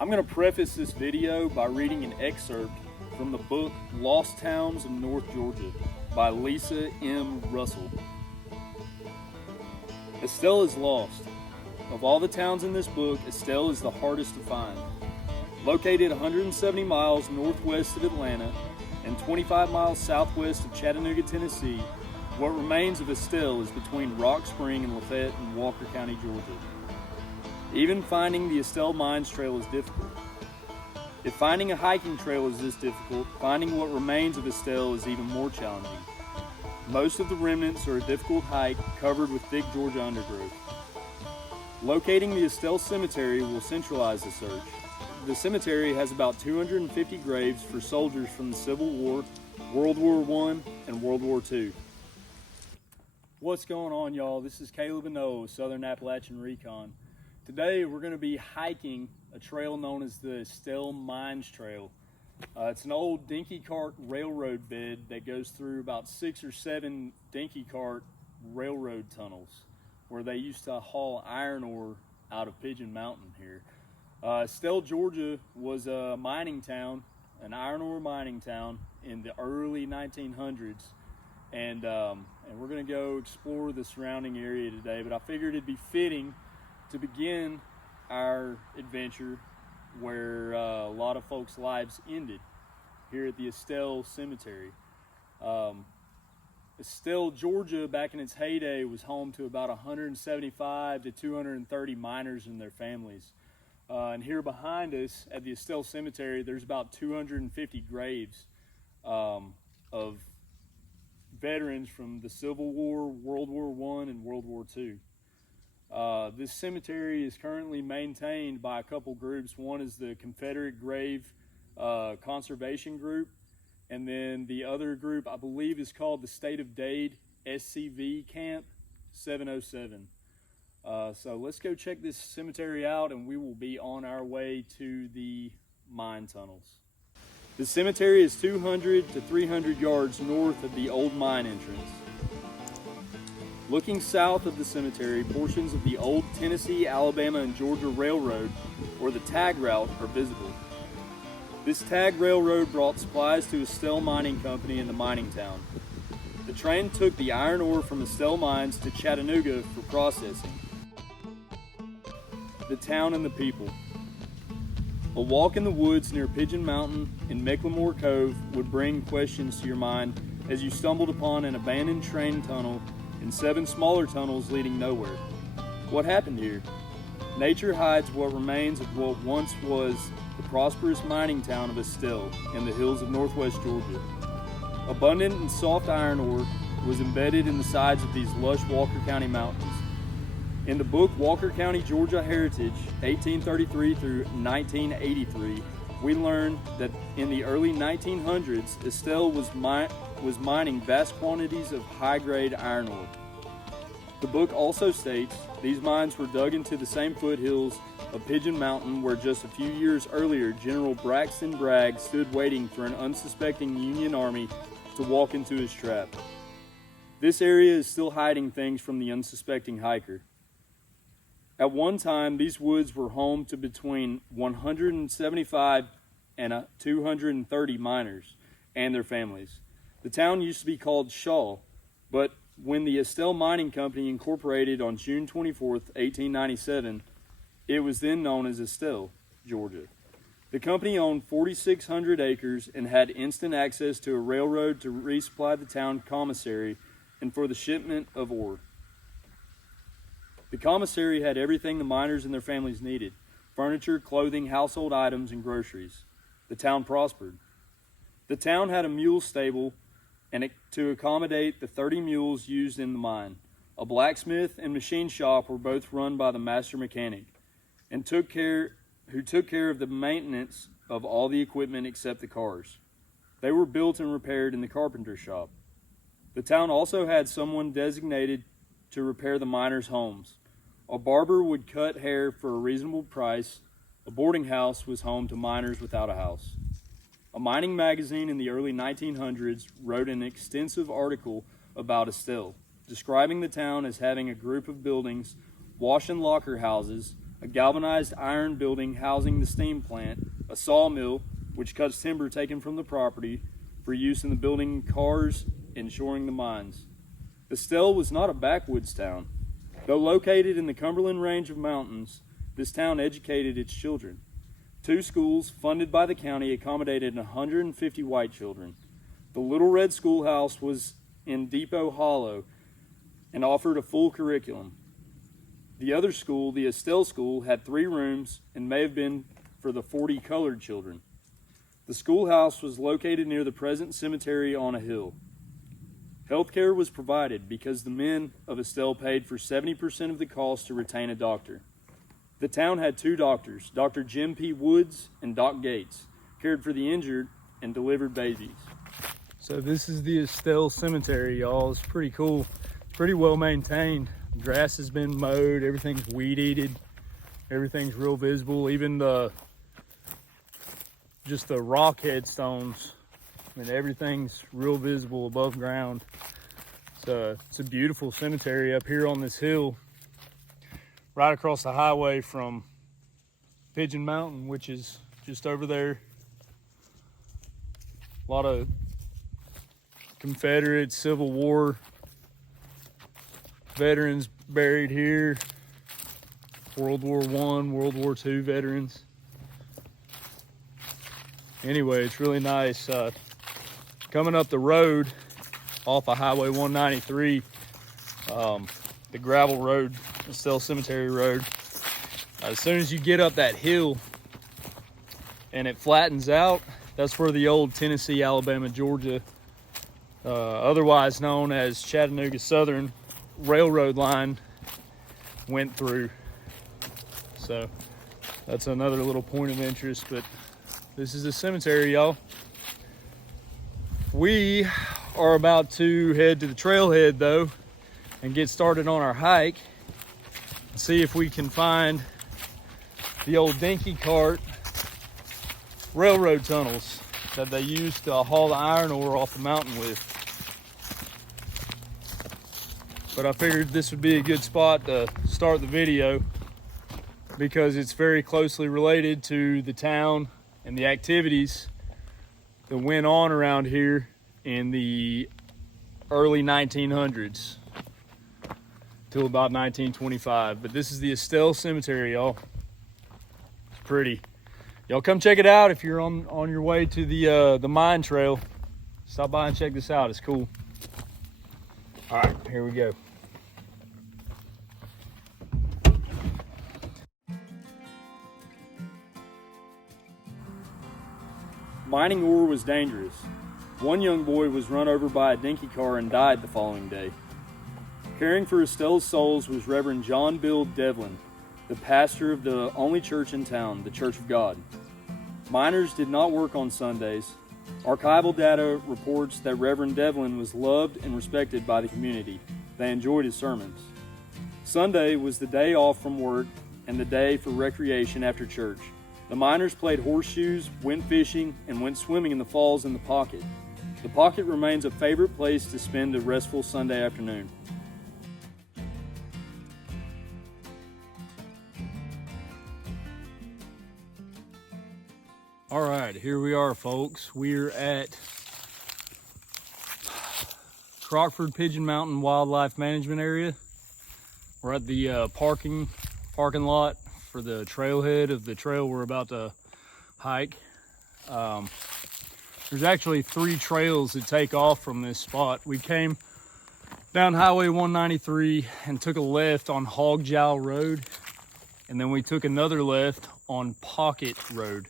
I'm going to preface this video by reading an excerpt from the book Lost Towns of North Georgia by Lisa M. Russell. Estelle is lost. Of all the towns in this book, Estelle is the hardest to find. Located 170 miles northwest of Atlanta and 25 miles southwest of Chattanooga, Tennessee, what remains of Estelle is between Rock Spring and Lafayette in Walker County, Georgia. Even finding the Estelle Mines Trail is difficult. If finding a hiking trail is this difficult, finding what remains of Estelle is even more challenging. Most of the remnants are a difficult hike covered with thick Georgia undergrowth. Locating the Estelle Cemetery will centralize the search. The cemetery has about 250 graves for soldiers from the Civil War, World War I, and World War II. What's going on, y'all? This is Caleb and Noah with Southern Appalachian Recon. Today we're going to be hiking a trail known as the Estelle Mines Trail. It's an old Dinky cart railroad bed that goes through about 6 or 7 Dinky cart railroad tunnels where they used to haul iron ore out of Pigeon Mountain here. Estelle, Georgia was a mining town, an iron ore mining town in the early 1900s, and we're going to go explore the surrounding area today, but I figured it'd be fitting to begin our adventure where a lot of folks' lives ended, here at the Estelle Cemetery. Estelle, Georgia, back in its heyday, was home to about 175 to 230 miners and their families. And here behind us at the Estelle Cemetery, there's about 250 graves of veterans from the Civil War, World War I, and World War II. This cemetery is currently maintained by a couple groups. One is the Confederate Grave Conservation Group, and then the other group, I believe, is called the State of Dade SCV Camp 707. So let's go check this cemetery out, and we will be on our way to the mine tunnels. The cemetery is 200 to 300 yards north of the old mine entrance. Looking south of the cemetery, portions of the old Tennessee, Alabama, and Georgia Railroad, or the tag route, are visible. This tag railroad brought supplies to Estelle Mining Company in the mining town. The train took the iron ore from Estelle Mines to Chattanooga for processing. The town and the people. A walk in the woods near Pigeon Mountain in Mecklemore Cove would bring questions to your mind as you stumbled upon an abandoned train tunnel and 7 smaller tunnels leading nowhere. What happened here? Nature hides what remains of what once was the prosperous mining town of Estelle in the hills of northwest Georgia. Abundant and soft iron ore was embedded in the sides of these lush Walker County mountains. In the book Walker County, Georgia Heritage, 1833 through 1983, we learned that in the early 1900s, Estelle was mining vast quantities of high-grade iron ore. The book also states these mines were dug into the same foothills of Pigeon Mountain where just a few years earlier General Braxton Bragg stood waiting for an unsuspecting Union army to walk into his trap. This area is still hiding things from the unsuspecting hiker. At one time, these woods were home to between 175 and 230 miners and their families. The town used to be called Shaw, but when the Estelle Mining Company incorporated on June 24, 1897, it was then known as Estelle, Georgia. The company owned 4,600 acres and had instant access to a railroad to resupply the town commissary and for the shipment of ore. The commissary had everything the miners and their families needed: furniture, clothing, household items, and groceries. The town prospered. The town had a mule stable and to accommodate the 30 mules used in the mine. A blacksmith and machine shop were both run by the master mechanic, and who took care of the maintenance of all the equipment except the cars. They were built and repaired in the carpenter shop. The town also had someone designated to repair the miners' homes. A barber would cut hair for a reasonable price. A boarding house was home to miners without a house. A mining magazine in the early 1900s wrote an extensive article about Estelle, describing the town as having a group of buildings, wash and locker houses, a galvanized iron building housing the steam plant, a sawmill, which cuts timber taken from the property for use in the building cars and shoring the mines. Estelle was not a backwoods town. Though located in the Cumberland range of mountains, this town educated its children. 2 schools funded by the county accommodated 150 white children. The Little Red Schoolhouse was in Depot Hollow and offered a full curriculum. The other school, the Estelle School, had 3 rooms and may have been for the 40 colored children. The schoolhouse was located near the present cemetery on a hill. Healthcare was provided because the men of Estelle paid for 70% of the cost to retain a doctor. The town had 2 doctors, Dr. Jim P. Woods and Doc Gates, cared for the injured and delivered babies. So this is the Estelle Cemetery, y'all. It's pretty cool. It's pretty well maintained. Grass has been mowed, everything's weed-eated, everything's real visible, even just the rock headstones. I mean, everything's real visible above ground. It's a beautiful cemetery up here on this hill, right across the highway from Pigeon Mountain, which is just over there. A lot of Confederate Civil War veterans buried here. World War I, World War II veterans. Anyway, it's really nice. Coming up the road off of Highway 193, the gravel road, Estelle Cemetery Road, as soon as you get up that hill and it flattens out, that's where the old Tennessee, Alabama, Georgia, otherwise known as Chattanooga Southern Railroad line went through. So that's another little point of interest, but this is the cemetery, y'all. We are about to head to the trailhead though and get started on our hike and see if we can find the old Dinky cart railroad tunnels that they used to haul the iron ore off the mountain with. But I figured this would be a good spot to start the video because it's very closely related to the town and the activities that went on around here in the early 1900s till about 1925. But this is the Estelle Cemetery, y'all. It's pretty. Y'all come check it out if you're on your way to the mine trail. Stop by and check this out. It's cool. All right, here we go. Mining ore was dangerous. One young boy was run over by a Dinky car and died the following day. Caring for Estelle's souls was Reverend John Bill Devlin, the pastor of the only church in town, the Church of God. Miners did not work on Sundays. Archival data reports that Reverend Devlin was loved and respected by the community. They enjoyed his sermons. Sunday was the day off from work and the day for recreation after church. The miners played horseshoes, went fishing, and went swimming in the falls in the Pocket. The Pocket remains a favorite place to spend a restful Sunday afternoon. All right, here we are, folks. We're at Crockford Pigeon Mountain Wildlife Management Area. We're at the parking lot for the trailhead of the trail we're about to hike. There's actually 3 trails that take off from this spot. We came down Highway 193 and took a left on Hog Jowl Road, and then we took another left on Pocket Road.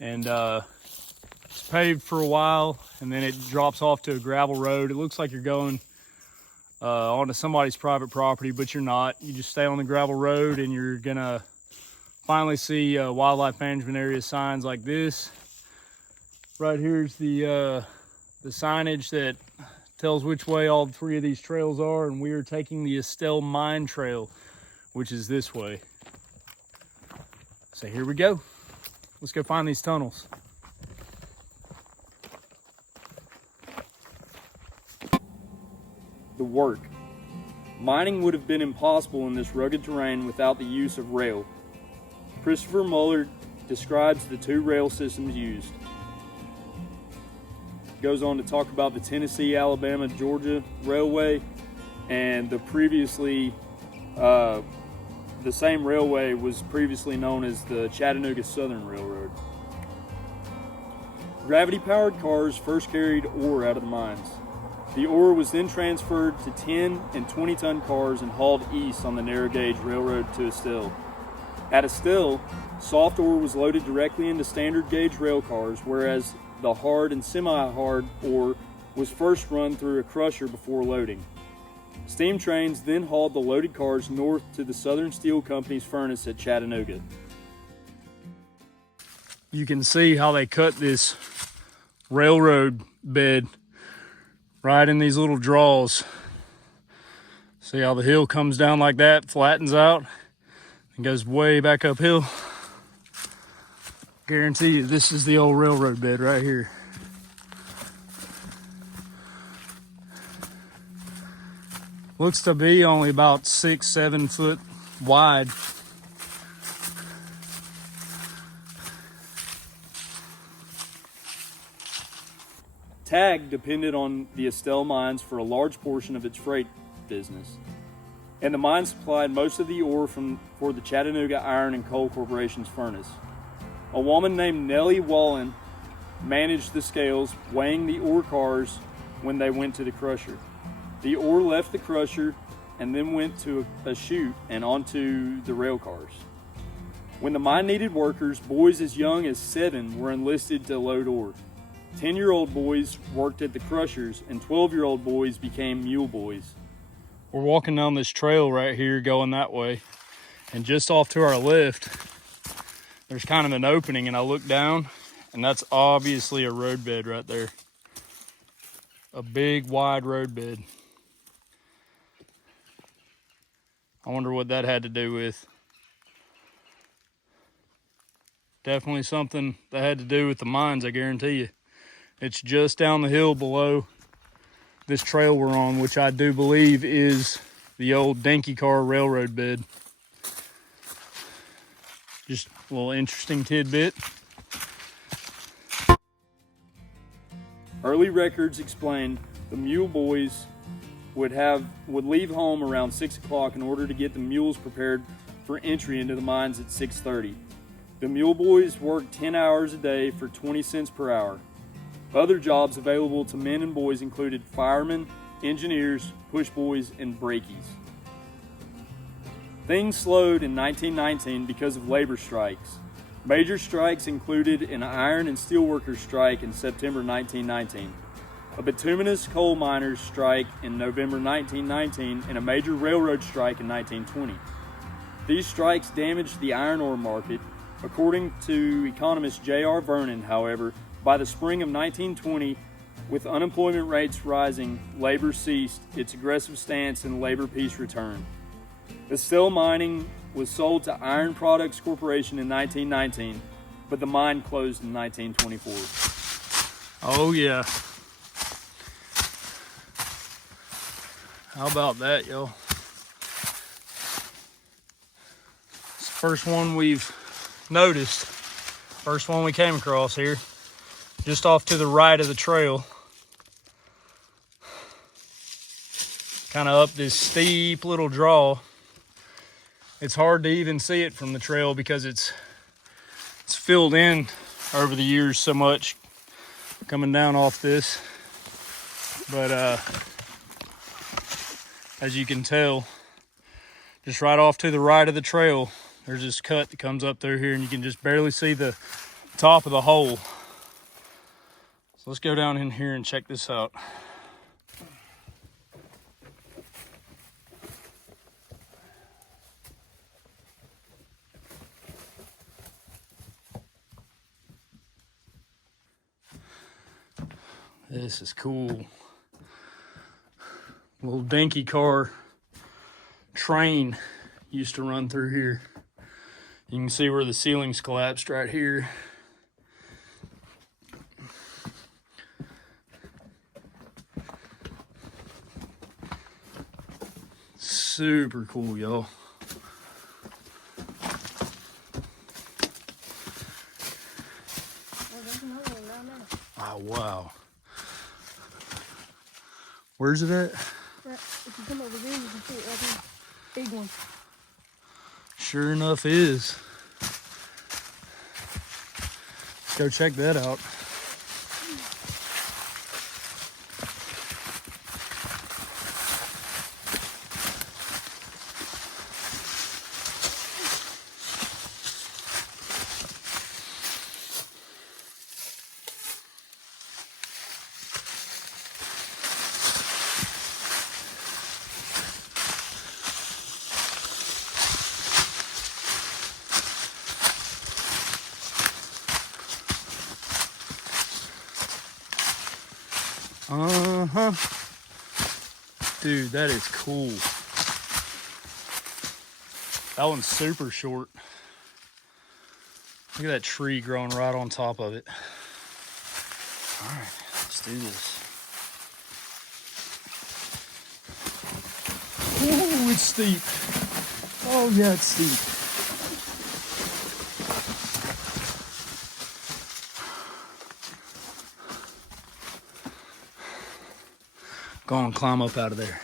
And it's paved for a while, and then it drops off to a gravel road. It looks like you're going onto somebody's private property, but you're not. You just stay on the gravel road and you're gonna finally see wildlife management area signs like this. Right here's the signage that tells which way all 3 of these trails are, and we are taking the Estelle Mines Trail, which is this way. So here we go. Let's go find these tunnels. The work. Mining would have been impossible in this rugged terrain without the use of rail. Christopher Muller describes the two rail systems used. Goes on to talk about the Tennessee, Alabama, Georgia Railway, and the same railway was previously known as the Chattanooga Southern Railroad. Gravity-powered cars first carried ore out of the mines. The ore was then transferred to 10 and 20-ton cars and hauled east on the narrow-gauge railroad to Estelle. At Estelle, soft ore was loaded directly into standard-gauge rail cars, whereas the hard and semi-hard ore was first run through a crusher before loading. Steam trains then hauled the loaded cars north to the Southern Steel Company's furnace at Chattanooga. You can see how they cut this railroad bed right in these little draws. See how the hill comes down like that, flattens out, and goes way back uphill. Guarantee you this is the old railroad bed right here. Looks to be only about 6-7 foot wide. TAG depended on the Estelle mines for a large portion of its freight business, and the mine supplied most of the ore for the Chattanooga Iron and Coal Corporation's furnace. A woman named Nellie Wallen managed the scales, weighing the ore cars when they went to the crusher. The ore left the crusher and then went to a chute and onto the rail cars. When the mine needed workers, boys as young as 7 were enlisted to load ore. 10-year-old boys worked at the crushers, and 12-year-old boys became mule boys. We're walking down this trail right here going that way, and just off to our left, there's kind of an opening, and I look down, and that's obviously a roadbed right there. A big, wide roadbed. I wonder what that had to do with. Definitely something that had to do with the mines, I guarantee you. It's just down the hill below this trail we're on, which I do believe is the old Dinky car railroad bed. Just a little interesting tidbit. Early records explained the mule boys would leave home around 6 o'clock in order to get the mules prepared for entry into the mines at 6:30. The mule boys worked 10 hours a day for 20 cents per hour. Other jobs available to men and boys included firemen, engineers, push boys, and brakies. Things slowed in 1919 because of labor strikes. Major strikes included an iron and steelworkers strike in September 1919, a bituminous coal miners strike in November 1919, and a major railroad strike in 1920. These strikes damaged the iron ore market. According to economist J.R. Vernon, however, by the spring of 1920, with unemployment rates rising, labor ceased its aggressive stance and labor peace returned. Estelle Mining was sold to Iron Products Corporation in 1919, but the mine closed in 1924. Oh yeah. How about that, y'all? It's the first one we've noticed. First one we came across here. Just off to the right of the trail. Kind of up this steep little draw. It's hard to even see it from the trail because it's filled in over the years so much coming down off this. But as you can tell, just right off to the right of the trail, there's this cut that comes up through here and you can just barely see the top of the hole. So let's go down in here and check this out. This is cool. Little Dinky car train used to run through here. You can see where the ceilings collapsed right here. super cool, y'all. Oh, wow. Where's it at? If you come over there, you can see it right here. Big one. Sure enough is. Let's go check that out. Uh-huh. Dude, that is cool. That one's super short. Look at that tree growing right on top of it. All right, let's do this. Oh, it's steep. Oh, yeah, it's steep. Go on, climb up out of there.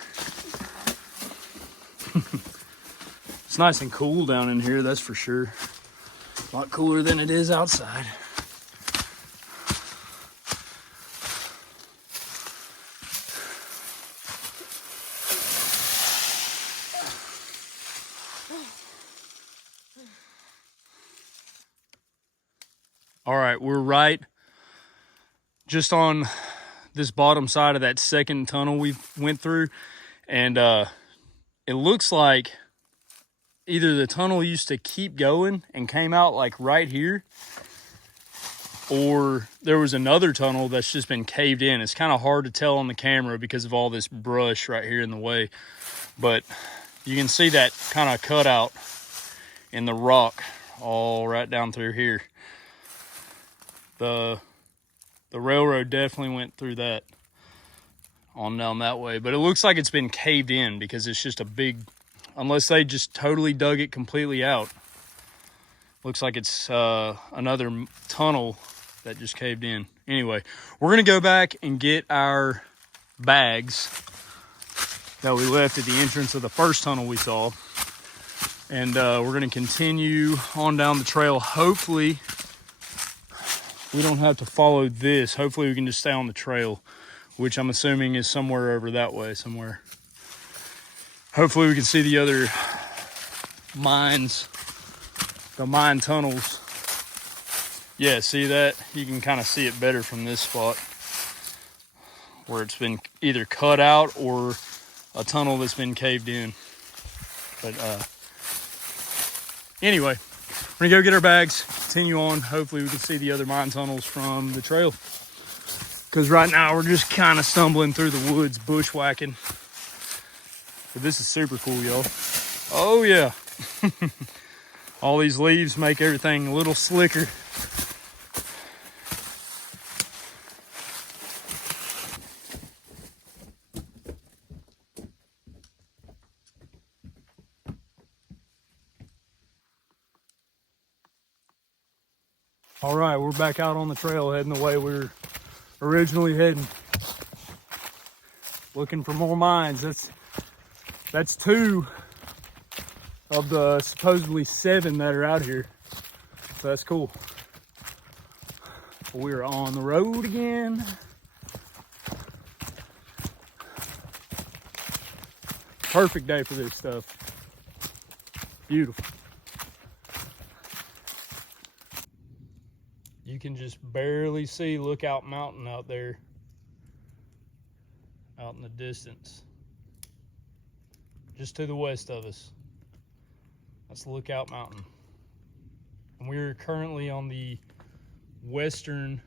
It's nice and cool down in here, that's for sure. A lot cooler than it is outside. All right, we're right just on this bottom side of that second tunnel we went through, and it looks like either the tunnel used to keep going and came out like right here, or there was another tunnel that's just been caved in. It's kind of hard to tell on the camera because of all this brush right here in the way, but you can see that kind of cutout in the rock all right down through here. The railroad definitely went through that on down that way, but it looks like it's been caved in because it's just a big, unless they just totally dug it completely out. Looks like it's another tunnel that just caved in. Anyway, we're gonna go back and get our bags that we left at the entrance of the first tunnel we saw, and we're gonna continue on down the trail. Hopefully we don't have to follow this. Hopefully we can just stay on the trail, which I'm assuming is somewhere over that way somewhere. Hopefully we can see the other mines, the mine tunnels. Yeah, see that? You can kind of see it better from this spot where it's been either cut out or a tunnel that's been caved in. But anyway, we're gonna go get our bags, continue on. Hopefully we can see the other mine tunnels from the trail. Because right now we're just kind of stumbling through the woods, bushwhacking. But this is super cool, y'all. Oh yeah. All these leaves make everything a little slicker. All right, we're back out on the trail heading the way we were originally heading. Looking for more mines. That's 2 of the supposedly 7 that are out here. So that's cool. We're on the road again. Perfect day for this stuff. Beautiful. You can just barely see Lookout Mountain out there, out in the distance, just to the west of us. That's Lookout Mountain. And we're currently on the western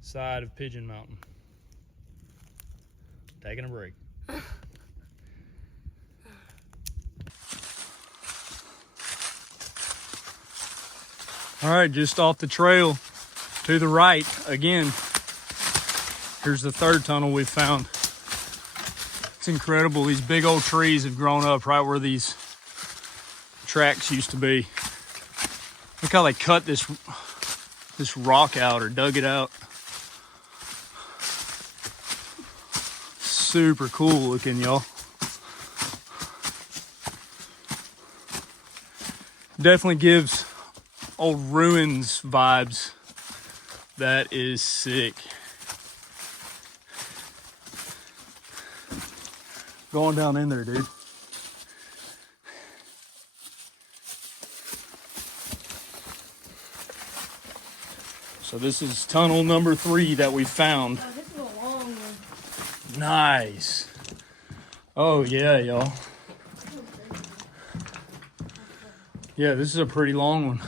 side of Pigeon Mountain. Taking a break. All right, just off the trail to the right again. Here's the third tunnel we've found. It's incredible. These big old trees have grown up right where these tracks used to be. Look how they cut this rock out or dug it out. Super cool looking, y'all. Definitely gives old ruins vibes. That is sick. Going down in there, dude. So this is tunnel number 3 that we found. Oh, this is a long one. Nice. Oh yeah, y'all. Yeah, this is a pretty long one.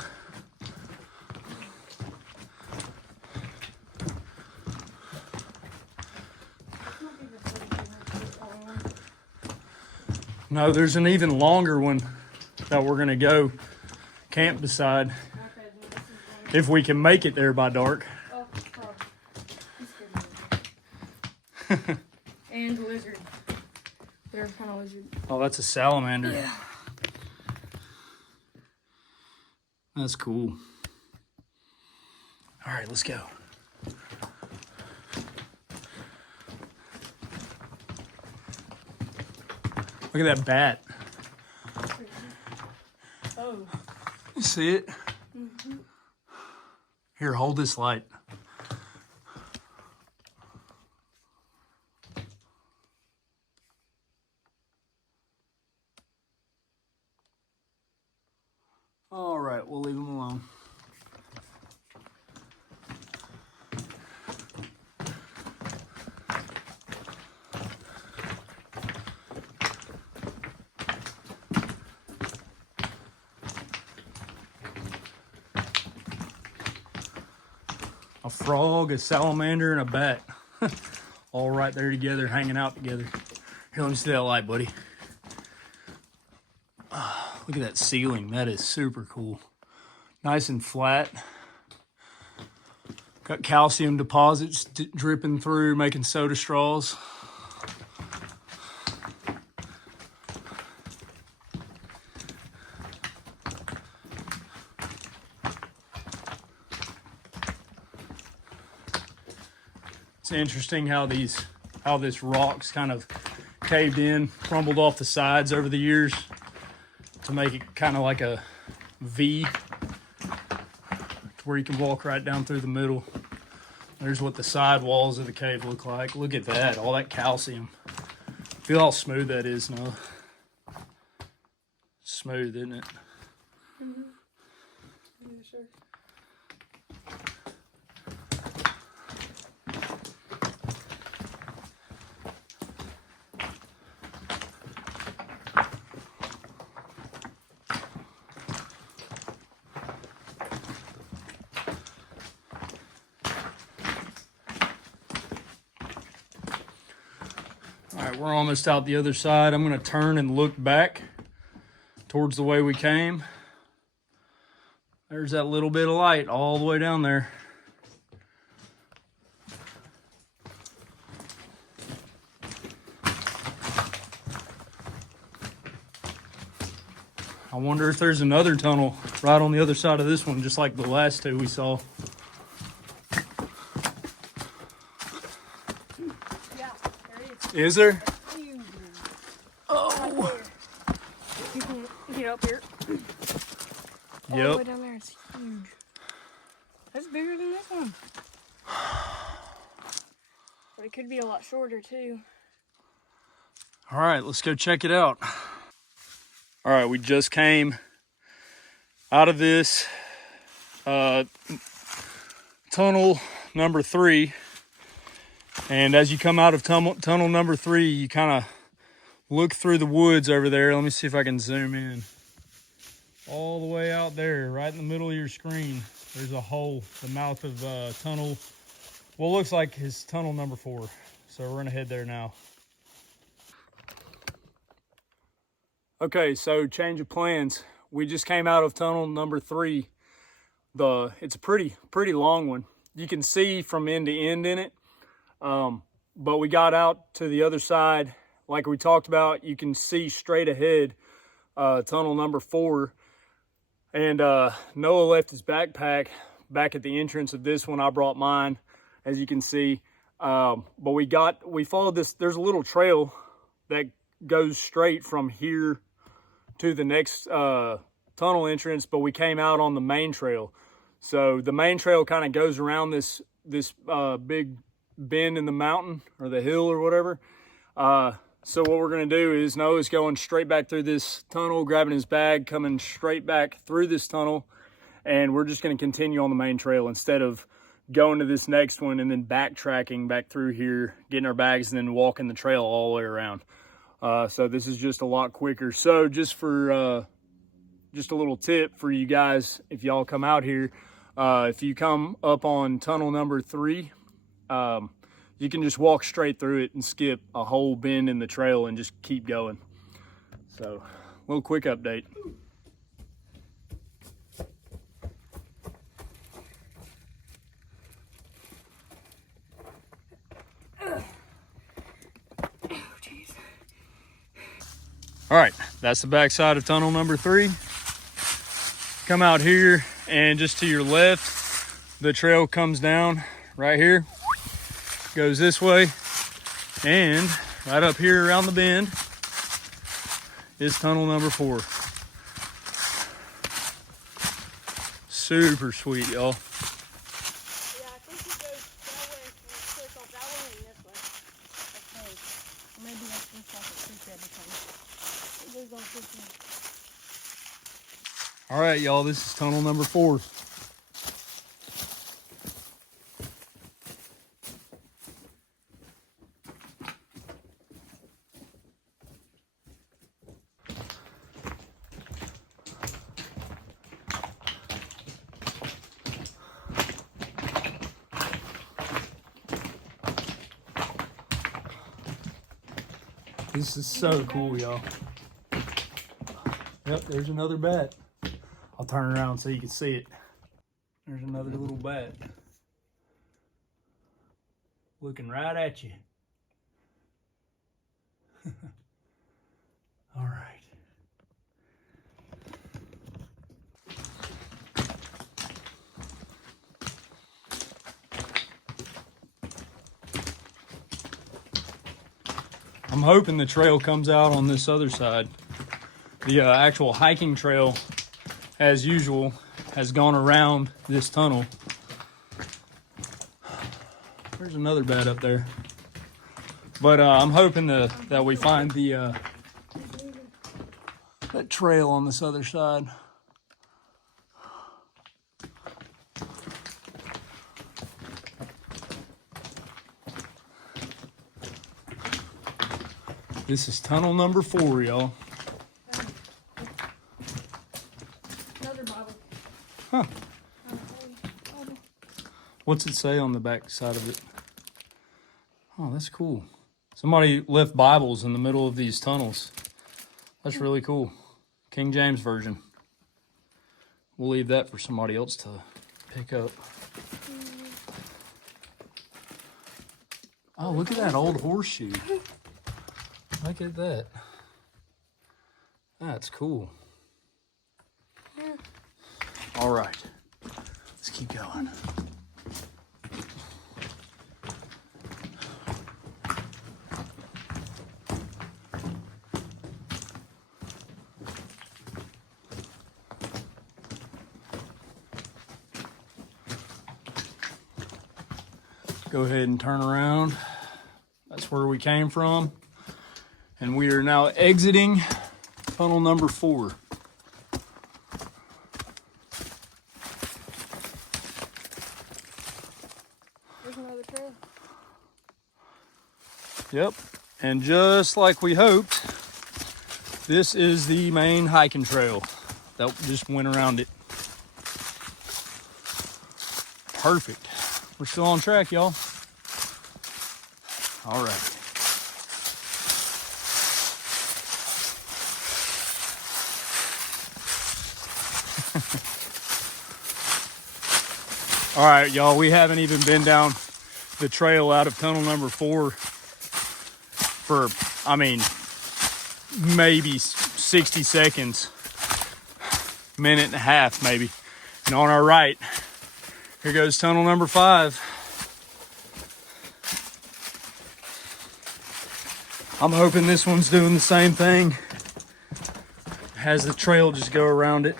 No, there's an even longer one that we're gonna go camp beside if we can make it there by dark. Oh, and lizard. Whatever kind of lizard. Oh, that's a salamander. Yeah. That's cool. All right, let's go. Look at that bat. Oh. You see it? Mm-hmm. Here, hold this light. All right, we'll leave him alone. A frog, a salamander, and a bat. All right there together, hanging out together. Here, let me see that light, buddy. Look at that ceiling. That is super cool. Nice and flat. Got calcium deposits dripping through, making soda straws. It's interesting how this rock's kind of caved in, crumbled off the sides over the years to make it kind of like a V, to where you can walk right down through the middle. There's what the side walls of the cave look like. Look at that, all that calcium. Feel how smooth that is now. Smooth, isn't it? Mm-hmm. Yeah, sure. All right, we're almost out the other side. I'm gonna turn and look back towards the way we came. There's that little bit of light all the way down there. I wonder if there's another tunnel right on the other side of this one, just like the last two we saw. Yeah, there is. Is there? Huge. Oh. You can get up here. All the Yep. way down there, it's huge. That's bigger than this one. But it could be a lot shorter too. All right, let's go check it out. All right, we just came out of this tunnel number 3. And as you come out of tunnel number 3, you kind of look through the woods over there. Let me see if I can zoom in. All the way out there, right in the middle of your screen, there's a hole, the mouth of tunnel. Well, looks like it's tunnel number 4. So we're gonna head there now. Okay, so change of plans. We just came out of tunnel number 3. It's a pretty long one. You can see from end to end in it. But we got out to the other side like we talked about, you can see straight ahead, tunnel number 4. And Noah left his backpack back at the entrance of this one. I brought mine, as you can see. But we followed this. There's a little trail that goes straight from here to the next tunnel entrance, but we came out on the main trail. So the main trail kind of goes around this big bend in the mountain or the hill or whatever. So what we're gonna do is Noah's going straight back through this tunnel, grabbing his bag, coming straight back through this tunnel, and we're just gonna continue on the main trail instead of going to this next one and then backtracking back through here, getting our bags, and then walking the trail all the way around. So this is just a lot quicker. So just for just a little tip for you guys, if y'all come out here, if you come up on tunnel number 3, you can just walk straight through it and skip a whole bend in the trail and just keep going. So, a little quick update. All right, that's the backside of tunnel number 3. Come out here, and just to your left, the trail comes down right here, goes this way, and right up here around the bend is tunnel number 4. Super sweet, y'all. Yeah, I think it goes that way, and it starts off that way and this way. Okay. Maybe that's just like a creek everything. It goes on this way. All right, y'all, this is tunnel number 4. This is so cool, y'all. Yep, there's another bat. I'll turn around so you can see it. There's another little bat. Looking right at you. All right. I'm hoping the trail comes out on this other side. The actual hiking trail, as usual, has gone around this tunnel. There's another bat up there. But I'm hoping that we find the that trail on this other side. This is tunnel number 4, y'all. Another bottle. Huh. What's it say on the back side of it? Oh, that's cool. Somebody left Bibles in the middle of these tunnels. That's really cool. King James Version. We'll leave that for somebody else to pick up. Oh, look at that old horseshoe. Look at that. That's cool. All right, let's keep going. Go ahead and turn around. That's where we came from. And we are now exiting tunnel number 4. There's another trail. Yep, and just like we hoped, this is the main hiking trail that just went around it. Perfect. We're still on track, y'all. All right. All right, y'all, we haven't even been down the trail out of tunnel number 4. for, I mean, maybe 60 seconds, minute and a half maybe. And on our right, here goes tunnel number 5. I'm hoping this one's doing the same thing. Has the trail just go around it.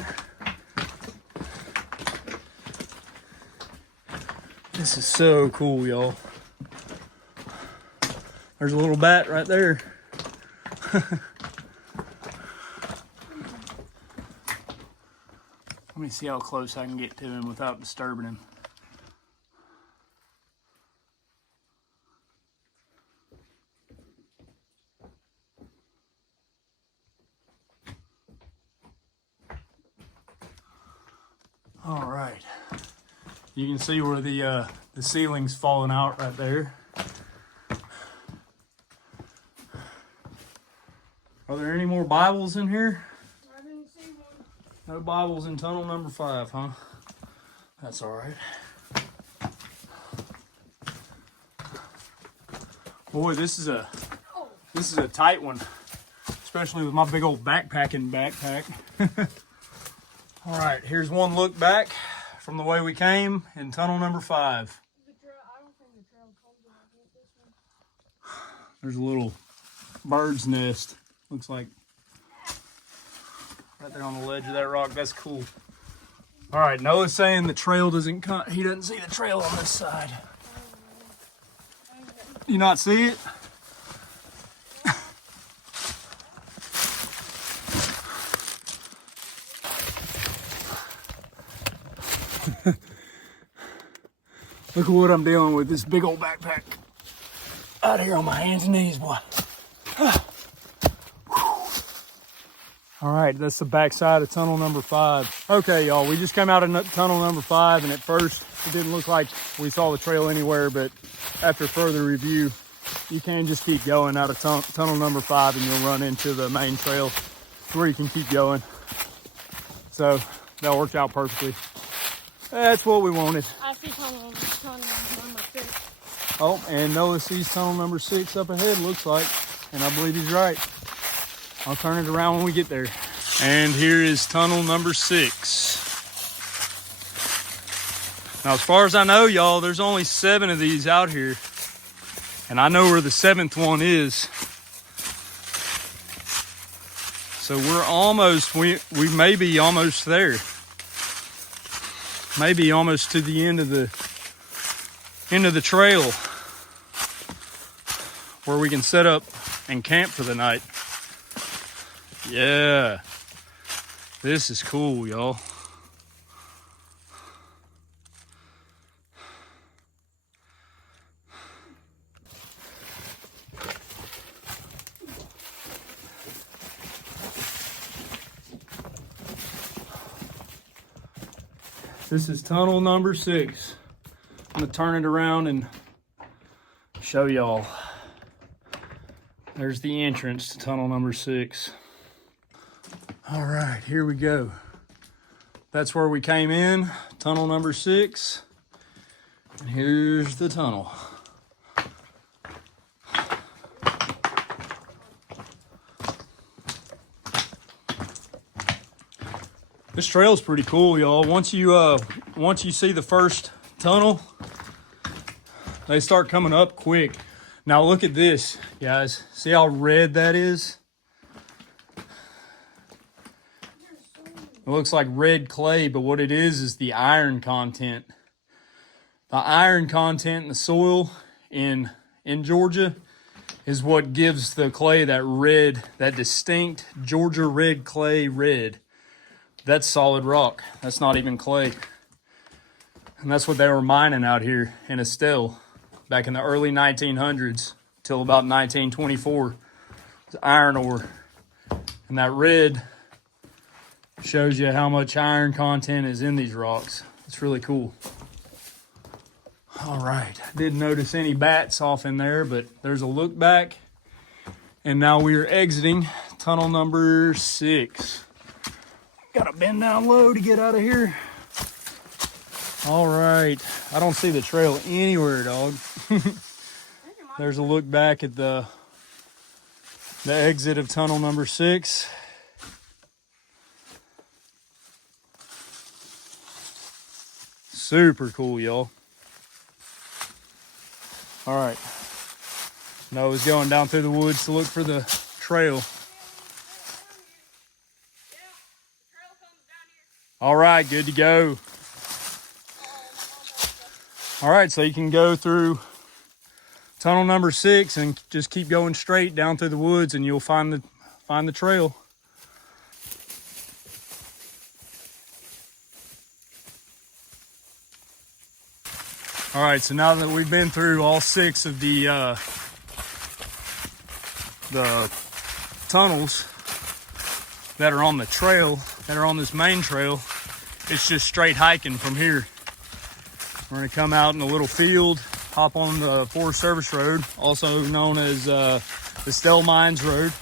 This is so cool, y'all. There's a little bat right there. Let me see how close I can get to him without disturbing him. All right, you can see where the ceiling's falling out right there. Are there any more Bibles in here? I didn't see one. No Bibles in tunnel number 5, huh? That's all right. Boy, this is a tight one, especially with my big old backpack. All right, here's one look back from the way we came in tunnel number 5. I don't think the trail comes like this one. There's a little bird's nest. Looks like right there on the ledge of that rock. That's cool. All right, Noah's saying the trail doesn't come. He doesn't see the trail on this side. You not see it? Look at what I'm dealing with, this big old backpack. Out here on my hands and knees, boy. All right, that's the backside of tunnel number 5. Okay, y'all, we just came out of tunnel number 5, and at first it didn't look like we saw the trail anywhere, but after further review, you can just keep going out of tunnel number 5 and you'll run into the main trail where you can keep going. So that worked out perfectly. That's what we wanted. I see tunnel number 6. Oh, and Noah sees tunnel number 6 up ahead, looks like, and I believe he's right. I'll turn it around when we get there. And here is tunnel number 6. Now, as far as I know, y'all, there's only 7 of these out here. And I know where the 7th one is. So we're almost, we may be almost there. Maybe almost to the end of the trail where we can set up and camp for the night. Yeah, this is cool, y'all. This is tunnel number 6. I'm gonna turn it around and show y'all. There's the entrance to tunnel number 6. All right, here we go. That's where we came in, tunnel number 6. And here's the tunnel. This trail's pretty cool, y'all. Once you see the first tunnel, they start coming up quick. Now look at this, guys. See how red that is? It looks like red clay, but what it is the iron content. The iron content in the soil in Georgia is what gives the clay that red, that distinct Georgia red clay red. That's solid rock. That's not even clay. And that's what they were mining out here in Estelle back in the early 1900s till about 1924. It's iron ore. And that red shows you how much iron content is in these rocks. It's really cool. All right, I didn't notice any bats off in there, but there's a look back. And now we are exiting tunnel number 6. Gotta bend down low to get out of here. All right, I don't see the trail anywhere, dog. There's a look back at the The exit of tunnel number 6. Super cool, y'all. All right. Noah's going down through the woods to look for the trail. All right, good to go. All right, so you can go through tunnel number 6 and just keep going straight down through the woods, and you'll find the trail. All right, so now that we've been through all 6 of the tunnels that are on the trail, that are on this main trail, it's just straight hiking from here. We're gonna come out in a little field, hop on the Forest Service Road, also known as Estelle Mines Road.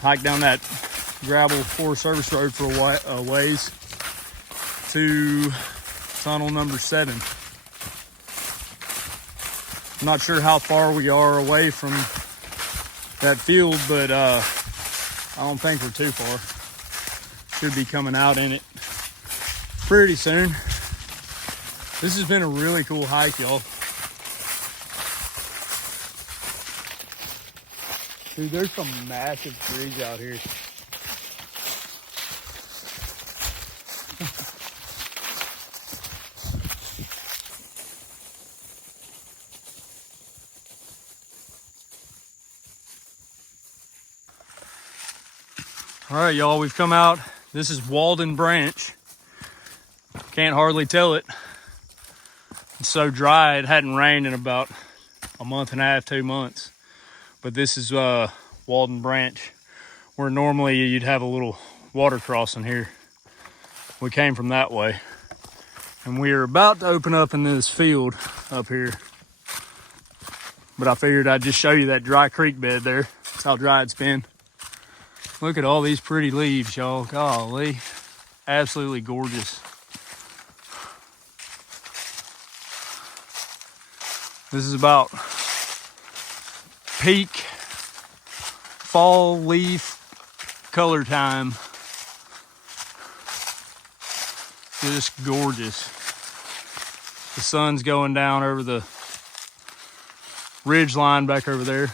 Hike down that gravel Forest Service Road for a ways to tunnel number 7. I'm not sure how far we are away from that field, but I don't think we're too far. Should be coming out in it pretty soon. This has been a really cool hike, y'all. Dude, there's some massive trees out here. All right, y'all, we've come out. This is Walden Branch. Can't hardly tell it. It's so dry, it hadn't rained in about a month and a half, 2 months. But this is Walden Branch, where normally you'd have a little water crossing here. We came from that way. And we are about to open up into this field up here. But I figured I'd just show you that dry creek bed there. That's how dry it's been. Look at all these pretty leaves, y'all. Golly. Absolutely gorgeous. This is about peak fall leaf color time. Just gorgeous. The sun's going down over the ridge line back over there.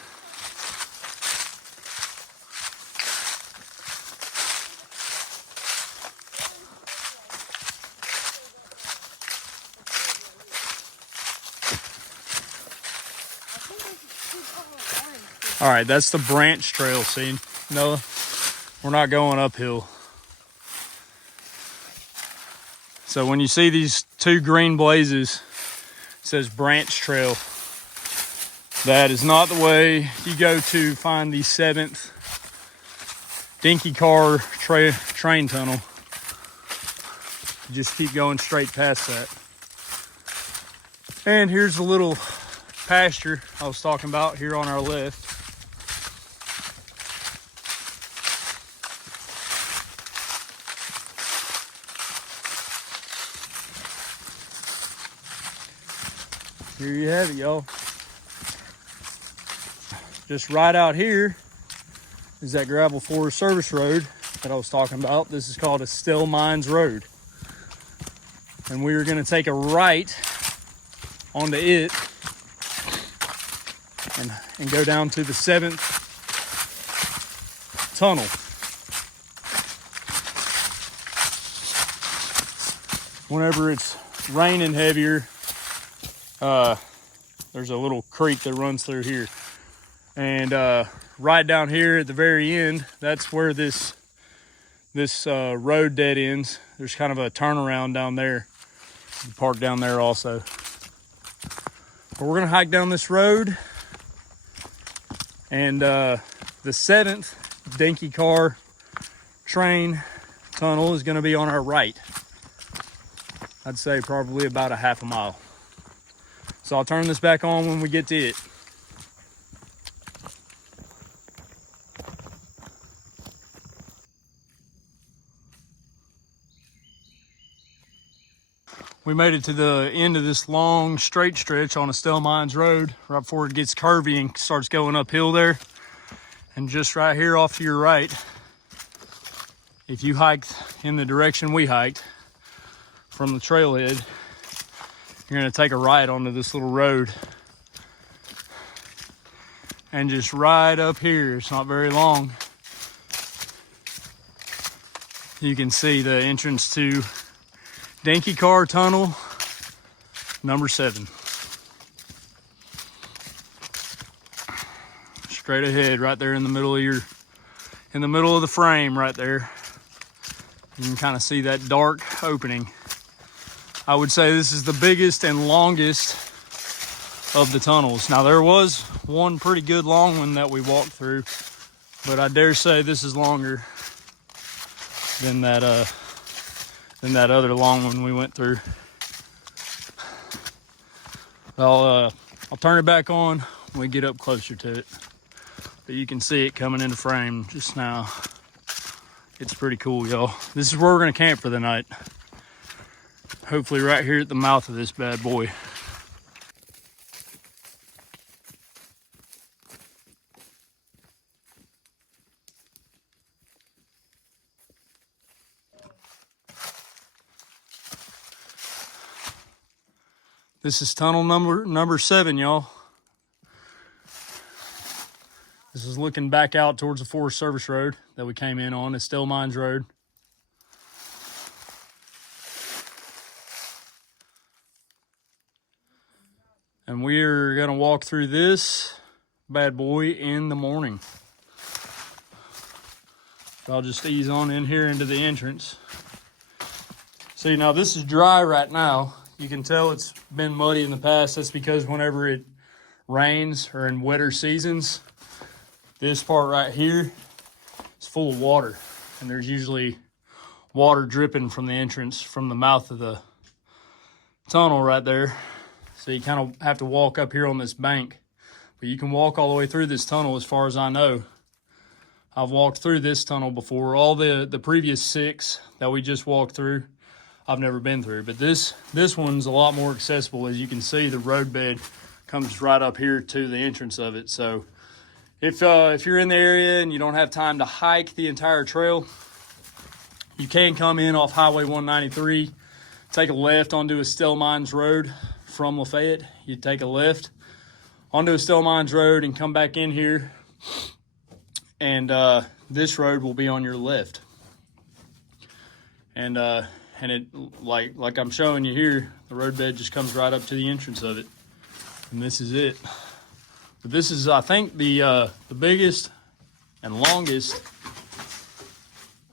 All right, that's the branch trail, see, Noah? We're not going uphill. So when you see these 2 green blazes, it says branch trail. That is not the way you go to find the 7th Dinky car train tunnel. You just keep going straight past that. And here's the little pasture I was talking about here on our left. Here you have it, y'all. Just right out here is that gravel Forest Service Road that I was talking about. This is called Estelle Mines Road. And we are going to take a right onto it and go down to the 7th tunnel. Whenever it's raining heavier, there's a little creek that runs through here. And right down here at the very end, that's where this road dead ends. There's kind of a turnaround down there. You can park down there also. But we're gonna hike down this road, and the 7th Dinky car train tunnel is gonna be on our right. I'd say probably about a half a mile. So I'll turn this back on when we get to it. We made it to the end of this long straight stretch on Estelle Mines Road right before it gets curvy and starts going uphill there. And just right here off to your right, if you hiked in the direction we hiked from the trailhead, you're gonna take a right onto this little road. And just right up here, it's not very long, you can see the entrance to Dinky Car Tunnel number 7. Straight ahead, right there in the middle of the frame right there. You can kind of see that dark opening. I would say this is the biggest and longest of the tunnels. Now there was one pretty good long one that we walked through, but I dare say this is longer than that other long one we went through. I'll turn it back on when we get up closer to it. But you can see it coming into frame just now. It's pretty cool, y'all. This is where we're gonna camp for the night. Hopefully right here at the mouth of this bad boy. This is tunnel number 7, y'all. This is looking back out towards the Forest Service Road that we came in on, Estelle Mines Road. And we're gonna walk through this bad boy in the morning. So I'll just ease on in here into the entrance. See, now this is dry right now. You can tell it's been muddy in the past. That's because whenever it rains or in wetter seasons, this part right here is full of water. And there's usually water dripping from the entrance, from the mouth of the tunnel right there. So you kind of have to walk up here on this bank. But you can walk all the way through this tunnel as far as I know. I've walked through this tunnel before. All the previous 6 that we just walked through, I've never been through. But this one's a lot more accessible. As you can see, the roadbed comes right up here to the entrance of it. So if you're in the area and you don't have time to hike the entire trail, you can come in off Highway 193, take a left onto Estelle Mines Road from Lafayette. You take a left onto Estelle Mines Road and come back in here, and this road will be on your left. And it like I'm showing you here, the roadbed just comes right up to the entrance of it, and this is it. But this is, I think, the biggest and longest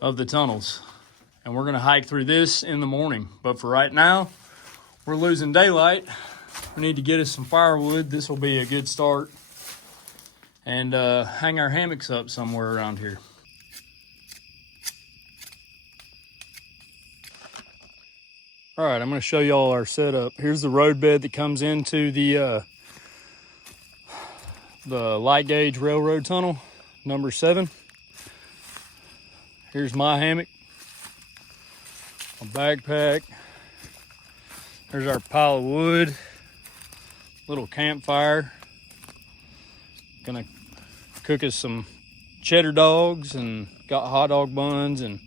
of the tunnels. And we're gonna hike through this in the morning. But for right now, we're losing daylight. We need to get us some firewood. This will be a good start. And hang our hammocks up somewhere around here. All right, I'm gonna show y'all our setup. Here's the roadbed that comes into the light gauge railroad tunnel, number 7. Here's my hammock, my backpack. There's our pile of wood, little campfire. Gonna cook us some cheddar dogs and got hot dog buns and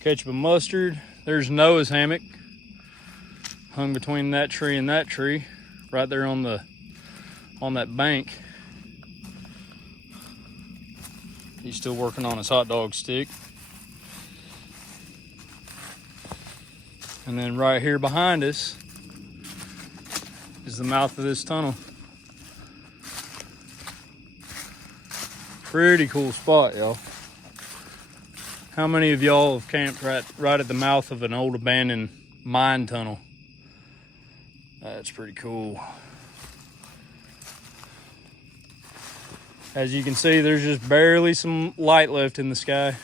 ketchup and mustard. There's Noah's hammock, hung between that tree and that tree, right there on that bank. He's still working on his hot dog stick. And then right here behind us is the mouth of this tunnel. Pretty cool spot, y'all. How many of y'all have camped right at the mouth of an old abandoned mine tunnel? That's pretty cool. As you can see, there's just barely some light left in the sky.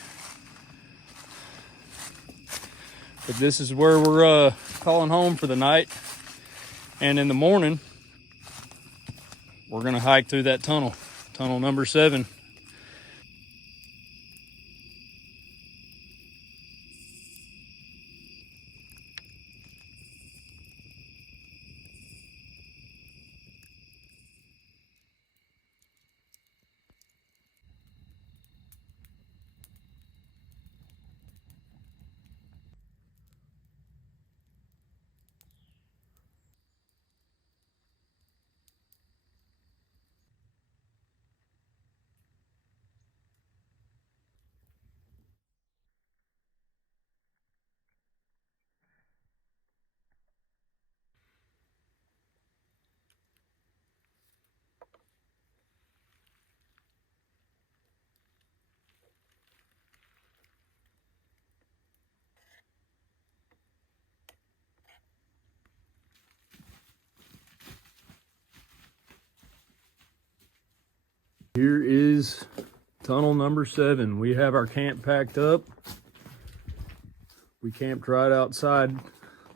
But this is where we're calling home for the night. And in the morning, we're gonna hike through that tunnel, tunnel number 7. Here is tunnel number 7. We have our camp packed up. We camped right outside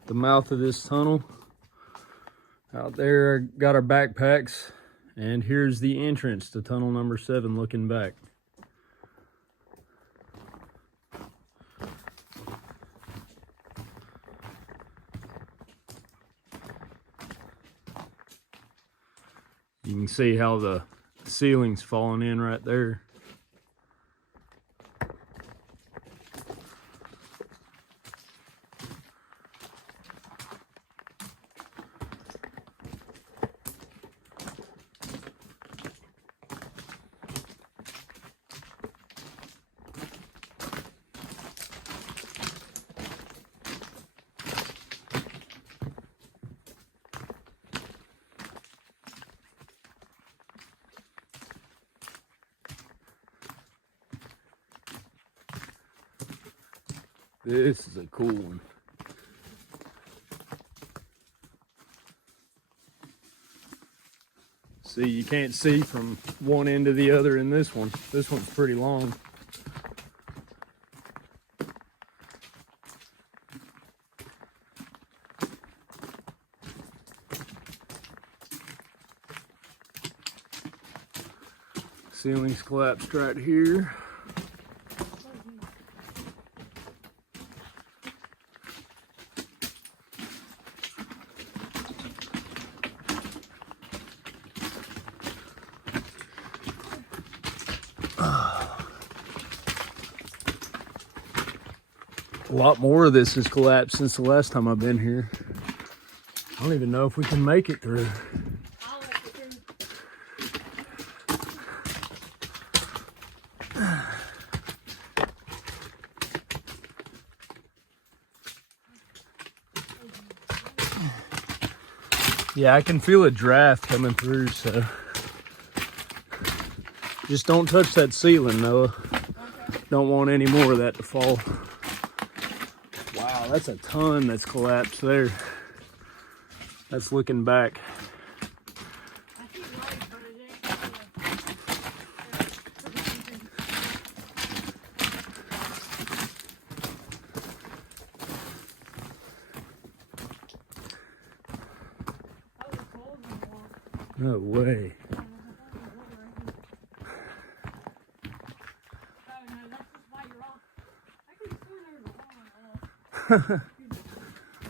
the mouth of this tunnel. Out there, got our backpacks, and here's the entrance to tunnel number 7 looking back. You can see how the ceiling's falling in right there. This is a cool one. See, you can't see from one end to the other in this one. This one's pretty long. Ceiling's collapsed right here. A lot more of this has collapsed since the last time I've been here. I don't even know if we can make it through. Yeah, I can feel a draft coming through, so just don't touch that ceiling, Noah. Okay. Don't want any more of that to fall. Wow, that's a ton that's collapsed there. That's looking back. No way.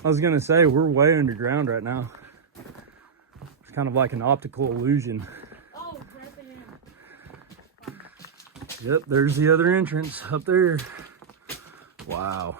I was gonna say, we're way underground right now. It's kind of like an optical illusion. Yep, there's the other entrance up there. Wow.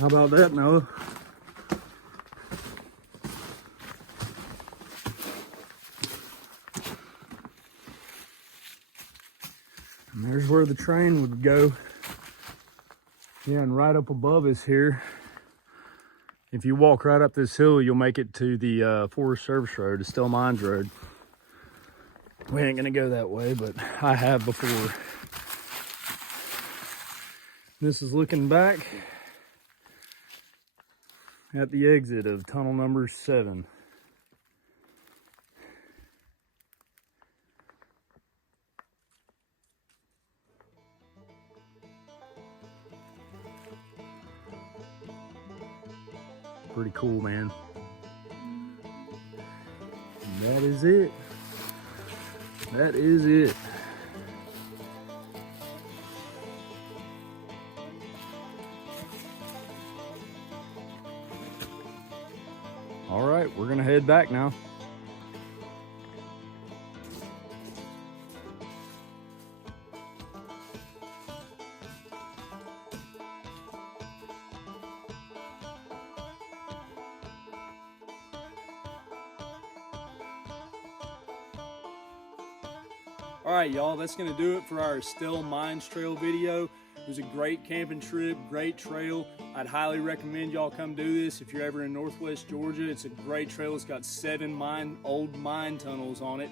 How about that, Noah? And there's where the train would go. Yeah, and right up above us here, if you walk right up this hill, you'll make it to the Forest Service Road, Estelle Mines Road. We ain't gonna go that way, but I have before. This is looking back at the exit of tunnel number 7. Pretty cool, man. And that is it. That is it. All right, we're gonna head back now. All right, y'all, that's gonna do it for our Estelle Mines Trail video. It was a great camping trip, great trail. I'd highly recommend y'all come do this if you're ever in Northwest Georgia. It's a great trail. It's got 7 old mine tunnels on it.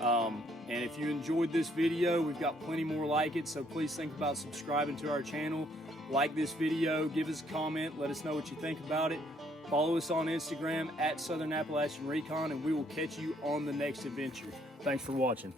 And if you enjoyed this video, we've got plenty more like it, so please think about subscribing to our channel. Like this video, give us a comment, let us know what you think about it. Follow us on Instagram at Southern Appalachian Recon, and we will catch you on the next adventure. Thanks for watching.